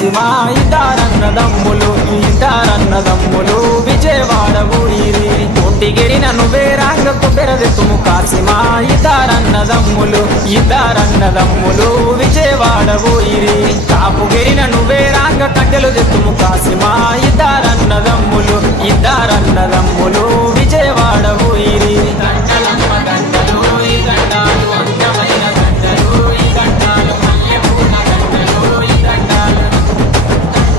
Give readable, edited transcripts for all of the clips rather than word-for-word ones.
కాసిమా ఇద్దరన్నదమ్ములు విజయవాడ ఊరిరి కోటిగిరిన నువ్వే రాంగకు బెరదెత్తుము కాసిమా ఇద్దరన్నదమ్ములు విజయవాడ ఊరిరి కాపుగిరిన నువ్వే రాంగ కట్టెలు తెత్తుము కాసిమా ఇద్దరన్నదమ్ములు విజయవాడ ఊరిరి దండలమ్మ దండలు ఈ దండాలు అందమైన దండలు ఈ దండాలు మల్లెపూల దండలు ఈ దండాలు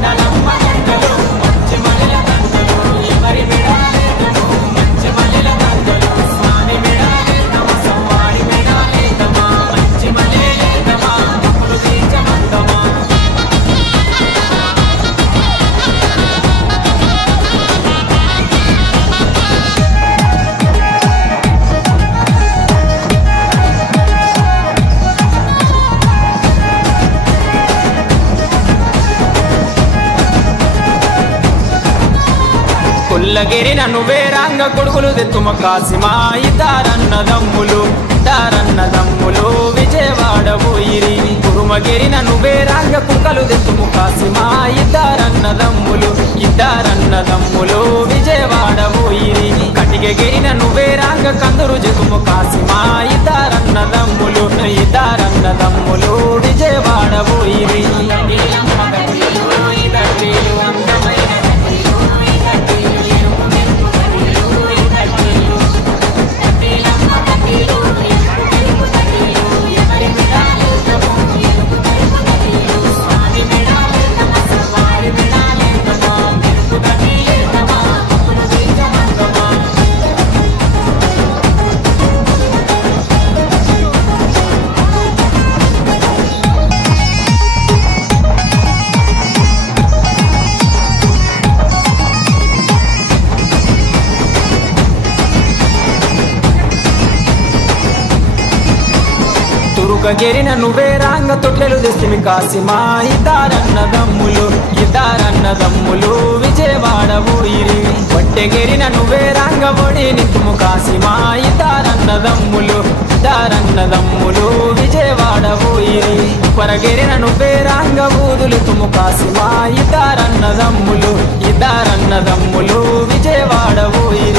దండలమ్మ దండలు మంచి మల్లెల దండలు ఎవరి మెడాలేదము మంచి మల్లెల దండలు స్వామి మెడాలేదమా సవారి మెడాలేదమా మంచి మల్లెలేదమా అప్పుడు తీర్చమందమా కొల్లగిరిన నువ్వే రాంగ కొడుకులు తెత్తుమ కాసిమా ఇద్దరన్నదమ్ములు విజయవాడ ఊరిరి కురుమగిరిన నువ్వే రాంగ కుక్కలు తెత్తుము కాసిమా ఇద్దరన్నదమ్ములు విజయవాడ ఊరిరి కటిగగిరిన నువ్వే రాంగ కందురు జతుము కాసిమా ఇద్దరన్నదమ్ములు విజయవాడ ఊరిరి తురుకగిరిన నువ్వే రాంగ తొట్టెలు తెస్తిమి కాసిమా ఇద్దరన్నదమ్ములు విజయవాడ ఊరిరి వట్టెగిరిన నువ్వే రాంగ ఒడి నిత్తుము కాసిమా ఇద్దరన్నదమ్ములు విజయవాడ ఊరిరి పరగిరిన నువ్వే రాంగ ఊదులితుము కాసిమా ఇద్దరన్నదమ్ములు విజయవాడ ఊరిరి